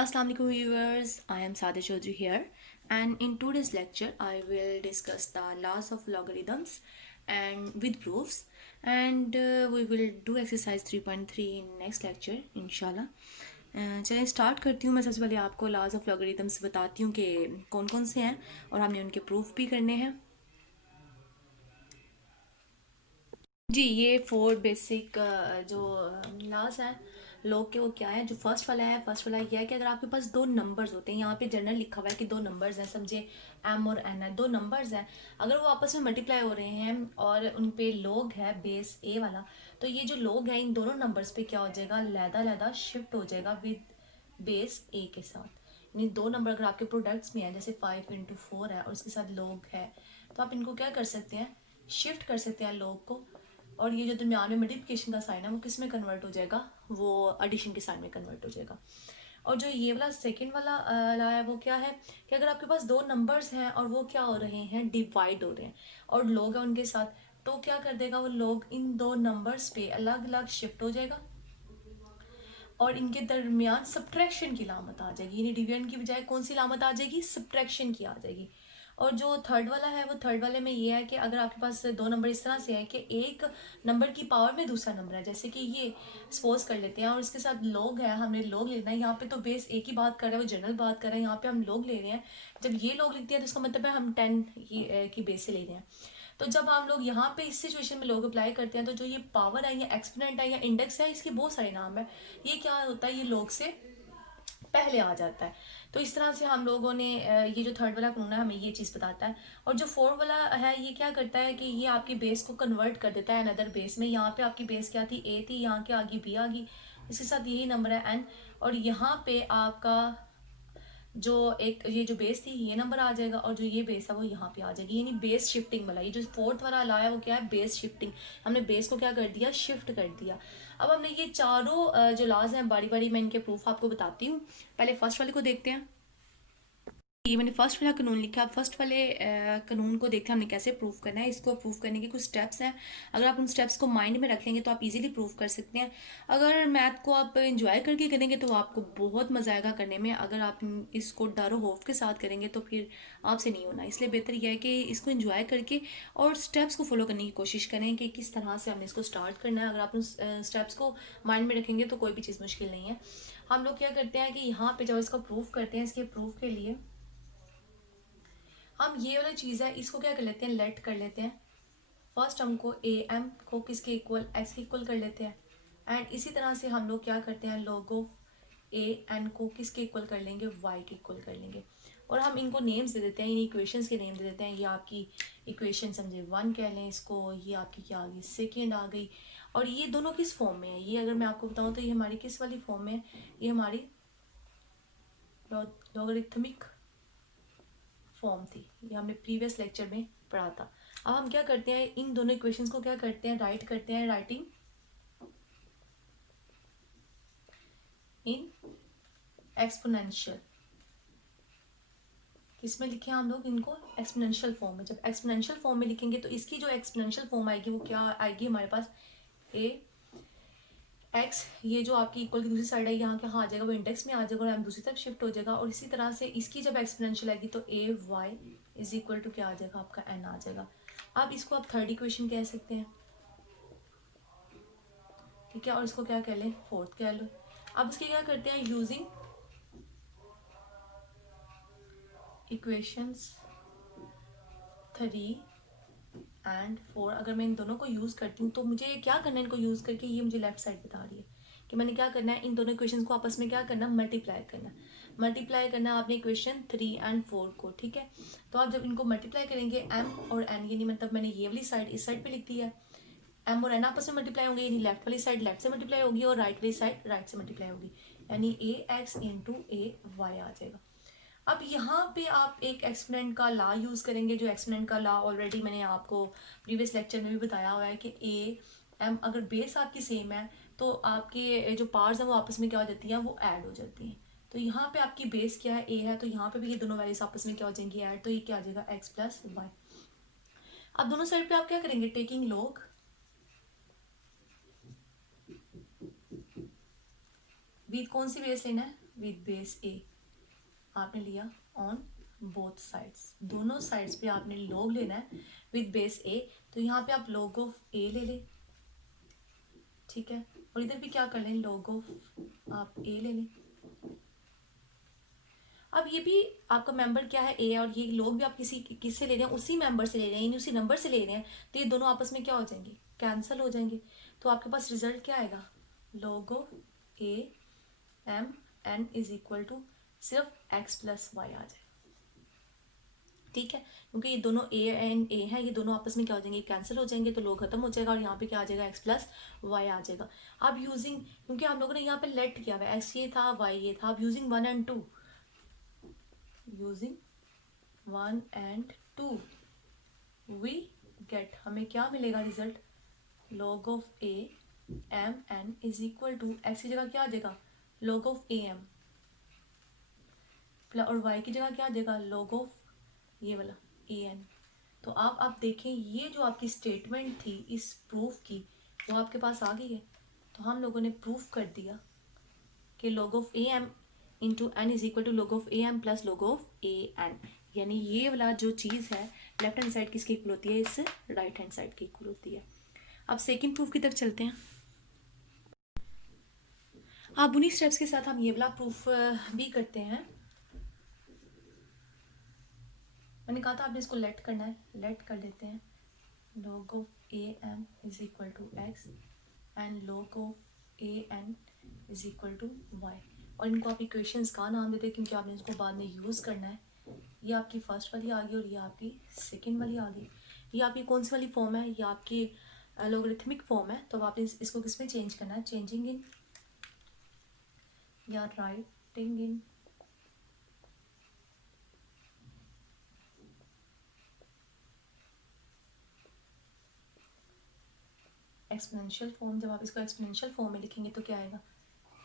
Assalamualaikum viewers, I am Sada Chaudhary here, and in today's lecture I will discuss the laws of logarithms and with proofs, and we will do exercise 3.3 in next lecture इंशाल्लाह। चलिए start करती हूँ। मैं सबसे पहले आपको laws of logarithms बताती हूँ कि कौन कौन से हैं और हमने उनके प्रूफ भी करने हैं। जी, ये फोर बेसिक जो लॉज हैं लोग के, वो क्या है। जो फर्स्ट वाला ये है कि अगर आपके पास दो नंबर्स होते हैं, यहाँ पे जनरल लिखा हुआ है कि दो नंबर्स हैं, समझे एम और एन है, दो नंबर्स हैं, अगर वो आपस में मल्टीप्लाई हो रहे हैं और उन पे लोग है बेस ए वाला, तो ये जो लोग है इन दोनों नंबर्स पे क्या हो जाएगा, लैदा लैदा शिफ्ट हो जाएगा विद बेस ए के साथ। यानी दो नंबर अगर आपके प्रोडक्ट्स में है, जैसे 5 into 4 है और उसके साथ लोग है, तो आप इनको क्या कर सकते हैं, शिफ्ट कर सकते हैं लोग को, और ये जो दरमियान में मल्टीप्लिकेशन का साइन है वो किस में कन्वर्ट हो जाएगा, वो एडिशन के साइन में कन्वर्ट हो जाएगा। और जो ये वाला सेकंड वाला लाया है वो क्या है कि अगर आपके पास दो नंबर्स हैं और वो क्या हो रहे हैं, डिवाइड हो रहे हैं और लोग हैं उनके साथ, तो क्या कर देगा वो लोग इन दो नंबर्स पे अलग अलग शिफ्ट हो जाएगा और इनके दरमियान सब्ट्रैक्शन की लामत आ जाएगी। यानी डिवीजन की बजाय कौन सी लामत आ जाएगी, सब्ट्रैक्शन की आ जाएगी। और जो थर्ड वाला है वो थर्ड वाले में ये है कि अगर आपके पास दो नंबर इस तरह से हैं कि एक नंबर की पावर में दूसरा नंबर है, जैसे कि ये सपोज कर लेते हैं और इसके साथ लोग है, हमें लोग लेना है। यहाँ पे तो बेस एक ही बात कर रहा है, वो जनरल बात कर रहे हैं, यहाँ पे हम लोग ले रहे हैं। जब ये लोग लिखते हैं तो इसका मतलब है हम 10 की बेस से ले रहे हैं। तो जब हम लोग यहाँ पे इस सिचुएशन में लोग अप्लाई करते हैं, तो जो ये पावर है या एक्सपोनेंट है या इंडेक्स है, इसके बहुत सारे नाम है, ये क्या होता है, ये लोग से पहले आ जाता है। तो इस तरह से हम लोगों ने ये जो थर्ड वाला कानून है हमें ये चीज़ बताता है। और जो फोर्थ वाला है ये क्या करता है कि ये आपकी बेस को कन्वर्ट कर देता है अनदर बेस में। यहाँ पे आपकी बेस क्या थी, ए थी, यहाँ के आगे बी आ गई, इसके साथ यही नंबर है एन, और यहाँ पे आपका जो एक ये जो बेस थी ये नंबर आ जाएगा और जो ये बेस है वो यहाँ पे आ जाएगी। यानी बेस शिफ्टिंग वाला ये जो फोर्थ वाला लाया है वो क्या है, बेस शिफ्टिंग। हमने बेस को क्या कर दिया, शिफ्ट कर दिया। अब हमने ये चारों जो लॉज हैं बारी बारी मैं इनके प्रूफ आपको बताती हूँ। पहले फर्स्ट वाले को देखते हैं। ये मैंने फर्स्ट वाला कानून लिखा। फर्स्ट वाले कानून को देखते हैं हमने कैसे प्रूफ करना है। इसको प्रूफ करने के कुछ स्टेप्स हैं, अगर आप उन स्टेप्स को माइंड में रख लेंगे तो आप इजीली प्रूफ कर सकते हैं। अगर मैथ को आप इंजॉय करके करेंगे तो आपको बहुत मजा आएगा करने में। अगर आप इसको डर खौफ के साथ करेंगे तो फिर आपसे नहीं होना। इसलिए बेहतर यह है कि इसको इंजॉय करके और स्टेप्स को फॉलो करने की कोशिश करें कि किस तरह से हमने इसको स्टार्ट करना है। अगर आप उन स्टेप्स को माइंड में रखेंगे तो कोई भी चीज़ मुश्किल नहीं है। हम लोग क्या करते हैं कि यहाँ पे जब इसको प्रूफ करते हैं, इसके प्रूफ के लिए हम ये वाला चीज़ है इसको क्या कर लेते हैं, लेट कर लेते हैं। फर्स्ट हमको ए एम को किसके इक्वल, एक्स के इक्वल कर लेते हैं। एंड इसी तरह से हम लोग क्या करते हैं, लोग ए एन को किसके इक्वल कर लेंगे, वाई के इक्वल कर लेंगे। और हम इनको नेम्स दे देते हैं, इन इक्वेशंस के नेम दे देते हैं। ये आपकी इक्वेशन समझे 1 कह लें इसको, ये आपकी क्या आ गई, सेकेंड आ गई। और ये दोनों किस फॉर्म में है, ये अगर मैं आपको बताऊँ तो ये हमारी किस वाली फॉर्म में है, ये हमारी लॉगरिथमिक फॉर्म थी। ये हमने प्रीवियस लेक्चर में पढ़ा था। अब हम क्या करते हैं, इन दोनों इक्वेशंस को क्या करते हैं, राइट करते हैं, राइटिंग इन एक्सपोनेंशियल। किसमें लिखे हम लोग इनको, एक्सपोनेंशियल फॉर्म में। जब एक्सपोनेंशियल फॉर्म में लिखेंगे तो इसकी जो एक्सपोनेंशियल फॉर्म आएगी वो क्या आएगी हमारे पास, ए एक्स, ये जो आपकी इक्वल की दूसरी साइड है यहाँ क्या आ जाएगा, वो इंडेक्स में आ जाएगा और एम दूसरी तरफ शिफ्ट हो जाएगा। और इसी तरह से इसकी जब एक्सपोनेंशियल आएगी तो ए वाई इज इक्वल टू क्या आ जाएगा, आपका एन आ जाएगा। अब इसको आप थर्ड इक्वेशन कह सकते हैं, ठीक है। और इसको क्या कह लें, फोर्थ कह लो। अब इसके क्या करते हैं, यूजिंग इक्वेशंस 3 और 4, अगर मैं इन दोनों को यूज़ करती हूँ तो मुझे क्या करना है, इनको यूज़ करके ये मुझे लेफ्ट साइड बता रही है कि मैंने क्या करना है, इन दोनों इक्वेशंस को आपस में क्या करना, मल्टीप्लाई करना। मल्टीप्लाई करना आपने इक्वेशन 3 और 4 को, ठीक है। तो आप जब इनको मल्टीप्लाई करेंगे एम और एन, यानी मतलब मैंने ये वाली साइड इस साइड पे लिख दी है, एम और एन आपस में मल्टीप्लाई होंगे, यानी लेफ्ट वाली साइड लेफ्ट से मल्टीप्लाई होगी और राइट वाली साइड राइट से मल्टीप्लाई होगी, यानी ए एक्स इंटू ए वाई आ जाएगा। अब यहाँ पे आप एक एक्सपोनेंट का लॉ यूज करेंगे, जो एक्सपोनेंट का लॉ ऑलरेडी मैंने आपको प्रीवियस लेक्चर में भी बताया हुआ है कि ए एम अगर बेस आपकी सेम है तो आपके जो पार्ट्स हैं वो आपस में क्या हो जाती हैं, वो ऐड हो जाती हैं। तो यहाँ पे आपकी बेस क्या है, ए है, तो यहाँ पे भी ये दोनों वैल्यूज आपस में क्या हो जाएंगी, ऐड। तो ये क्या आ जाएगा, एक्स प्लस वाई। अब दोनों साइड पे आप क्या करेंगे, टेकिंग लॉग, विद कौन सी बेस लेना है, विद बेस ए आपने लिया ऑन बोथ साइड्स, दोनों साइड्स पे आपने log लेना है विद बेस ए। तो यहाँ पे आप log ऑफ ए ले लें, ठीक है, और इधर भी क्या कर लें, log ऑफ आप ए ले लें। अब ये भी आपका मेंबर क्या है ए, और ये लोग भी आप किससे ले रहे हैं, उसी मेंबर से ले रहे हैं, यानी उसी नंबर से ले रहे हैं, तो ये दोनों आपस में क्या हो जाएंगे, कैंसिल हो जाएंगे। तो आपके पास रिजल्ट क्या आएगा, log of A M N is equal to सिर्फ एक्स प्लस वाई आ जाएगा, ठीक है, क्योंकि ये दोनों ए एंड ए है, ये दोनों आपस में क्या हो जाएंगे, कैंसिल हो जाएंगे, तो log खत्म हो जाएगा और यहाँ पे क्या आ जाएगा, एक्स प्लस वाई आ जाएगा। अब यूजिंग, क्योंकि हम लोगों ने यहाँ पे लेट किया हुआ है, एक्स ये था वाई ये था, अब using 1 and 2, using 1 and 2 we get, हमें क्या मिलेगा result, log of A M N is equal to X की जगह क्या आ जाएगा, log ऑफ ए एम, और वाई की जगह क्या आ जाएगा, log ऑफ ये वाला ए एन। तो आप देखें, ये जो आपकी स्टेटमेंट थी इस प्रूफ की, वो आपके पास आ गई है। तो हम लोगों ने प्रूफ कर दिया कि log of A M into N is equal to log of A M plus log of A N, यानी ये वाला जो चीज़ है लेफ्ट हैंड साइड किसकी इक्वल होती है, इस राइट हैंड साइड की इक्वल होती है। अब सेकेंड प्रूफ की तरफ चलते हैं। अब उन्हीं स्टेप्स के साथ हम ये वाला प्रूफ भी करते हैं। मैंने कहा था आपने इसको लेट करना है, लेट कर लेते हैं, log of A M is equal to X and log of A N is equal to Y, और इनको आप इक्वेशंस का नाम देते हैं क्योंकि आपने इसको बाद में यूज़ करना है। ये आपकी फर्स्ट वाली आ गई और ये आपकी सेकेंड वाली आ गई। ये आपकी कौन सी वाली फॉर्म है, ये आपकी लॉगरिथमिक फॉर्म है। तो अब आपने इसको किस में चेंज करना है, चेंजिंग इन या राइटिंग इन एक्सपोनेंशियल फॉर्म। जब आप इसको एक्सपोनेंशियल फॉर्म में लिखेंगे तो क्या आएगा,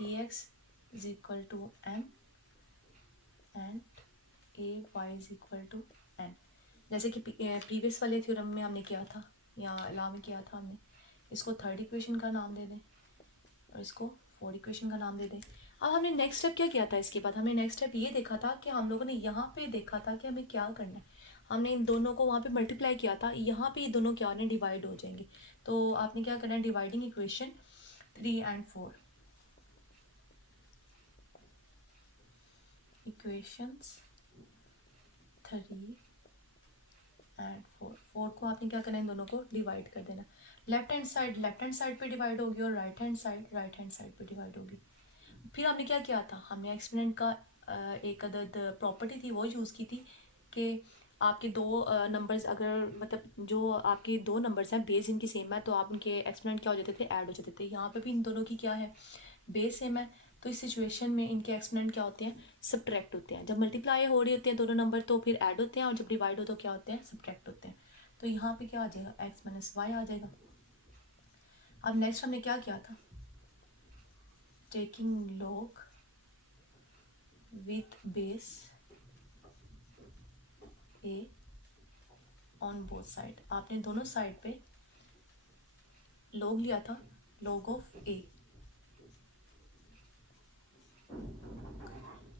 a x is equal to m and a y is equal to n, जैसे कि प्रीवियस वाले थ्योरम में हमने किया था या अलावा में किया था, हमने इसको थर्ड इक्वेशन का नाम दे दें और इसको फोर्थ इक्वेशन का नाम दे दें। अब हमने नेक्स्ट स्टेप क्या किया था, इसके बाद हमने नेक्स्ट स्टेप ये देखा था कि हम लोगों ने यहाँ पे देखा था कि हमें क्या करना है, हमने इन दोनों को वहाँ पे मल्टीप्लाई किया था, यहाँ पे ये दोनों क्या होने, डिवाइड हो जाएंगे। तो आपने क्या करना है, dividing equation 3 and 4, equations 3 and 4, 4 को आपने क्या करना है, इन दोनों को डिवाइड कर देना। लेफ्ट हैंड साइड पे डिवाइड होगी और राइट हैंड साइड पे डिवाइड होगी। फिर हमने क्या किया था, हमने एक्सपोनेंट का एक अदद प्रॉपर्टी थी वो यूज़ की थी कि आपके दो नंबर्स अगर मतलब जो आपके दो नंबर्स हैं बेस इनकी सेम है तो आप उनके एक्सपोनेंट क्या हो जाते थे, ऐड हो जाते थे। यहाँ पे भी इन दोनों की क्या है, बेस सेम है, तो इस सिचुएशन में इनके एक्सपोनेंट क्या होते हैं, सब्ट्रैक्ट होते हैं। जब मल्टीप्लाई हो रही होती हैं दोनों नंबर तो फिर ऐड होते हैं, और जब डिवाइड हो तो क्या होते हैं, सब्ट्रैक्ट होते हैं। तो यहाँ पे क्या आ जाएगा, एक्स माइनस वाई आ जाएगा। अब नेक्स्ट हमने क्या किया था, taking log with base a on both side, आपने दोनों साइड पे log लिया था, log ऑफ a,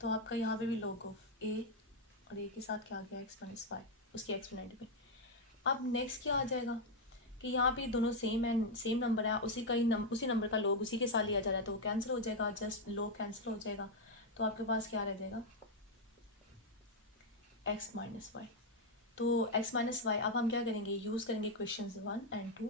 तो आपका यहाँ पे भी log ऑफ a और a के साथ क्या आ गया, एक्स माइनस वाई उसके एक्सपोनेंट में। अब नेक्स्ट क्या आ जाएगा कि यहाँ पे दोनों सेम एंड सेम नंबर है, उसी नंबर का log उसी के साथ लिया जा रहा है तो वो कैंसिल हो जाएगा, जस्ट log कैंसिल हो जाएगा। तो आपके पास क्या रह जाएगा, एक्स माइनस वाई। तो एक्स माइनस वाई अब हम क्या करेंगे, यूज़ करेंगे क्वेश्चन 1 and 2।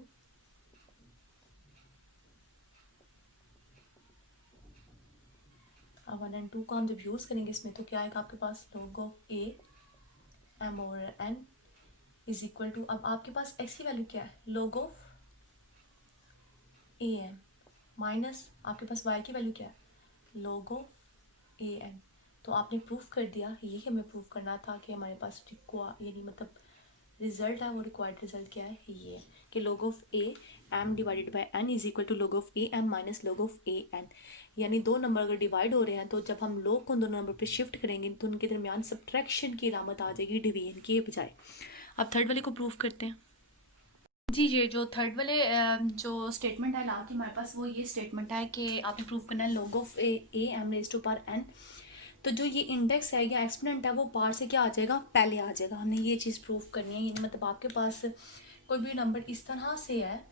अब 1 and 2 को हम जब यूज़ करेंगे इसमें तो क्या आएगा आपके पास, log of A M over N is equal to, अब आपके पास एक्स की वैल्यू क्या है, log of A M, minus आपके पास वाई की वैल्यू क्या है, log ऑफ ए एन। तो आपने प्रूफ कर दिया, यही हमें प्रूफ करना था कि हमारे पास यानी मतलब रिजल्ट है, वो रिक्वायर्ड रिजल्ट क्या है, ये है कि log of A M divided by N is equal to log of A M minus log of A N. यानी दो नंबर अगर डिवाइड हो रहे हैं तो जब हम log को दोनों नंबर पे शिफ्ट करेंगे तो उनके दरमियान सब्ट्रैक्शन की अलामत आ जाएगी डिवीजन के बजाय। अब थर्ड वाले को प्रूफ करते हैं। जी, ये जो थर्ड वाले जो स्टेटमेंट है ला की हमारे पास, वो ये स्टेटमेंट है कि आपने प्रूव करना है log of A M raise to power N. तो जो ये इंडेक्स है या एक्सपोनेंट है वो पार से क्या आ जाएगा, पहले आ जाएगा। हमने ये चीज़ प्रूव करनी है। यानी मतलब आपके पास कोई भी नंबर इस तरह से है,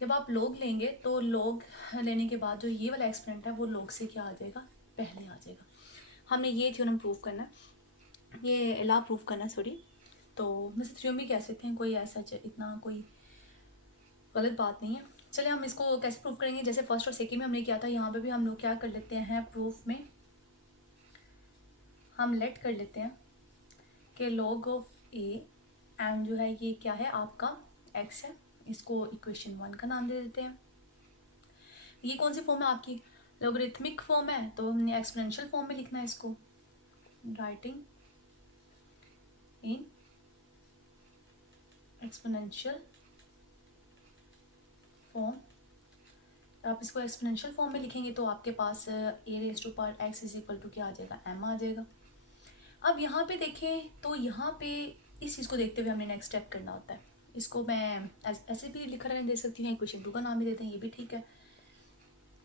जब आप log लेंगे तो log लेने के बाद जो ये वाला एक्सपोनेंट है वो log से क्या आ जाएगा, पहले आ जाएगा। हमने ये थ्योरम प्रूव करना है, ये ला प्रूव करना है सॉरी। तो वैसे थ्योरम भी कह सकते हैं, कोई ऐसा इतना कोई गलत बात नहीं है। चलिए हम इसको कैसे प्रूव करेंगे, जैसे फर्स्ट और सेकंड में हमने किया था, यहाँ पे भी हम लोग क्या कर लेते हैं, प्रूफ में हम लेट कर लेते हैं कि log ऑफ ए एंड जो है ये क्या है आपका x है, इसको इक्वेशन 1 का नाम दे देते हैं। ये कौन सी फॉर्म है आपकी, लोगरिथमिक फॉर्म है, तो हमने एक्सपोनेंशियल फॉर्म में लिखना है इसको, राइटिंग इन एक्सपोनेंशियल फॉर्म। आप इसको एक्सपोनेंशियल फॉर्म में लिखेंगे तो आपके पास a raise to power x is equal to क्या आ जाएगा, एम आ जाएगा। अब यहाँ पे देखें तो यहाँ पे इस चीज़ को देखते हुए हमने नेक्स्ट स्टेप करना होता है। इसको मैं ऐसे भी लिखा रहने दे सकती हूँ, इक्वेशन 2 का नाम भी देते हैं, ये भी ठीक है।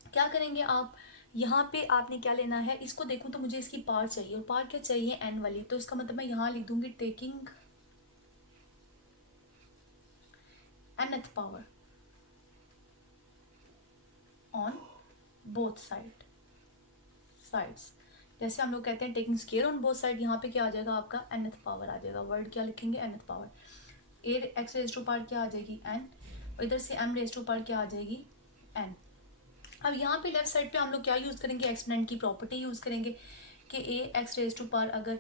क्या करेंगे आप, यहाँ पे आपने क्या लेना है, इसको देखूँ तो मुझे इसकी पार चाहिए, और पार क्या चाहिए, एन वाली। तो इसका मतलब मैं यहाँ लिख दूंगी taking nth power on both sides. जैसे हम लोग कहते हैं taking square on both side, यहाँ पे क्या आ जाएगा आपका nth पावर आ जाएगा। वर्ड क्या लिखेंगे, nth power. A X raise to power क्या आ जाएगी, एन, और इधर से एम रेज टू पावर क्या आ जाएगी, एन। अब यहाँ पे लेफ्ट साइड पे हम लोग क्या यूज़ करेंगे, एक्सपोनेंट की प्रॉपर्टी यूज़ करेंगे कि ए एक्स रेज टू पावर अगर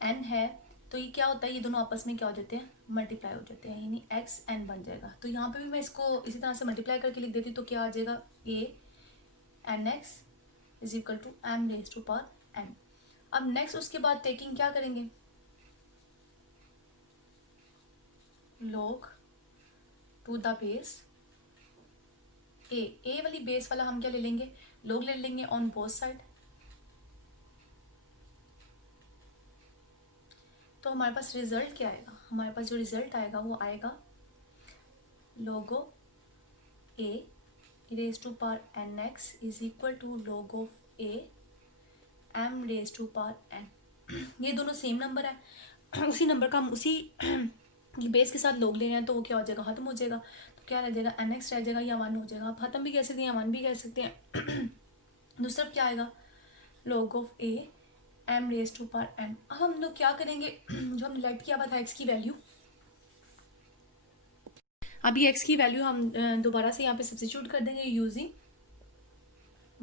एन है तो ये क्या होता है, ये दोनों आपस में क्या हो जाते हैं, मल्टीप्लाई हो जाते हैं, यानी एक्स एन बन जाएगा। तो यहाँ पे भी मैं इसको इसी तरह से मल्टीप्लाई करके लिख देती तो क्या आ जाएगा, a n x is equal to m raise to power N. अब नेक्स्ट उसके बाद टेकिंग क्या करेंगे, log to the base a वाली बेस वाला हम क्या ले लेंगे, log ले लेंगे ऑन बोथ साइड। तो हमारे पास रिजल्ट क्या आएगा, हमारे पास जो रिजल्ट आएगा वो आएगा log of A raise to power N x is equal to log of A M raise to power N. ये दोनों सेम नंबर है, उसी नंबर का हम उसी बेस के साथ log ले रहे हैं, तो वो क्या हो जाएगा, खत्म हो जाएगा। तो क्या रह जाएगा, एन एक्स रह जाएगा या 1 हो जाएगा। आप खत्म भी कह सकते हैं या 1 भी कह सकते हैं। दूसरा क्या आएगा, log of A M raise to power N. अब हम लोग क्या करेंगे, जो हमने लेट किया हुआ था एक्स की वैल्यू, अभी एक्स की वैल्यू हम दोबारा से यहाँ पे सब्स्टिट्यूट कर देंगे यूजिंग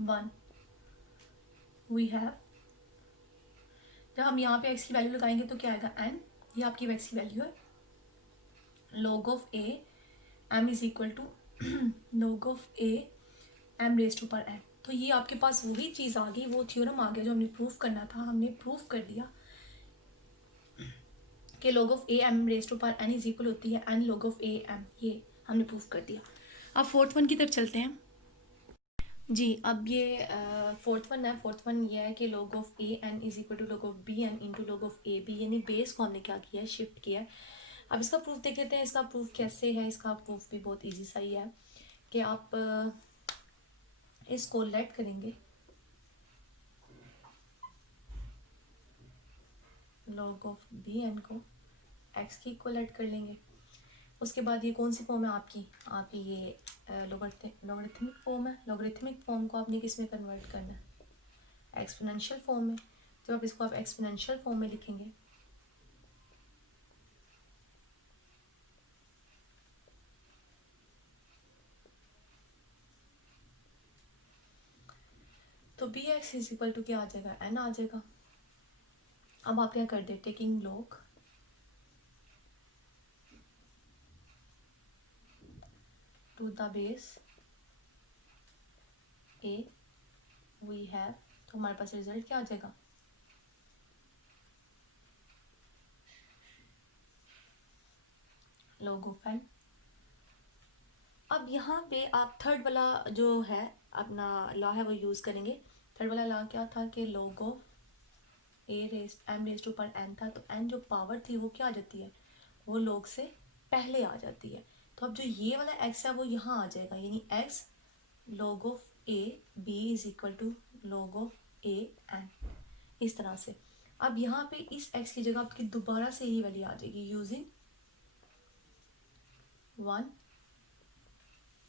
1 वी हैव। जब हम यहाँ पे एक्स की वैल्यू लगाएंगे तो क्या आएगा, एन, ये आपकी एक्स की वैल्यू है। log of A M is equal to log of A M raise to power N. तो ये आपके पास वही चीज़ आ गई, वो थ्योरम आ गया जो हमने प्रूफ करना था, हमने प्रूफ कर दिया कि log of A M raise to power N is equal होती है N log of A M, ये हमने प्रूफ कर दिया। अब फोर्थ वन की तरफ चलते हैं। जी, अब ये फोर्थ वन है। फोर्थ वन ये है कि log of A N is equal to log of B N into log of A B, यानी बेस को हमने क्या किया है, शिफ्ट किया है। अब इसका प्रूफ देख लेते हैं। इसका प्रूफ कैसे है, इसका प्रूफ भी बहुत इजी सा ही है कि आप इसको लेट करेंगे log ऑफ बी एन को एक्स की इक्वल लेट कर लेंगे। उसके बाद ये कौन सी फॉर्म है आपकी ये लॉगरिथमिक फॉर्म है। लॉगरिथमिक फॉर्म को आपने किस में कन्वर्ट करना है, एक्सपोनेंशियल फॉर्म में। तो अब इसको आप एक्सपोनेंशियल फॉर्म में लिखेंगे तो B X is equal to क्या आ जाएगा, एन आ जाएगा। अब आप क्या कर दे, taking log to the base a we have, तो हमारे पास रिजल्ट क्या आ जाएगा, log ऑफ एन। अब यहाँ पे आप थर्ड वाला जो है अपना लॉ है वो यूज़ करेंगे। थर्ड वाला लॉ क्या था कि log of A raise M raise to power N था, तो एन जो पावर थी वो क्या आ जाती है, वो log से पहले आ जाती है। तो अब जो ये वाला x है वो यहाँ आ जाएगा, यानी x log of a b is equal to log of a n, इस तरह से। अब यहाँ पे इस x की जगह आपकी दोबारा से ही वैल्यू आ जाएगी यूजिंग 1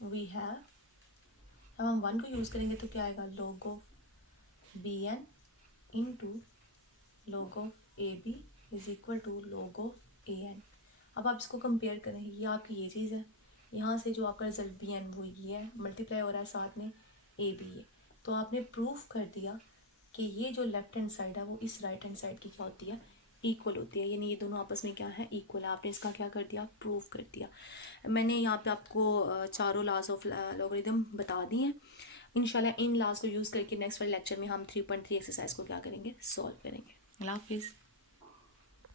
वी हैव। अब हम 1 को यूज़ करेंगे तो क्या आएगा, log of B N into log of A B is equal to log of A N. अब आप इसको कंपेयर करें, ये आपकी ये चीज़ है, यहाँ से जो आपका रिजल्ट बी एन वो ये है, मल्टीप्लाई हो रहा है साथ में ए बी है। तो आपने प्रूफ कर दिया कि ये जो लेफ्ट हैंड साइड है वो इस राइट हैंड साइड की क्या होती है, इक्वल होती है, यानी ये दोनों आपस में क्या है, इक्वल है। आपने इसका क्या कर दिया, प्रूफ कर दिया। मैंने यहाँ पे आपको चारों लॉज ऑफ लॉगरिदम बता दिए हैं। इंशाल्लाह इन लॉज को यूज़ करके नेक्स्ट वाले लेक्चर में हम 3.3 एक्सरसाइज को क्या करेंगे, सॉल्व करेंगे। अल्लाह हाफिज़।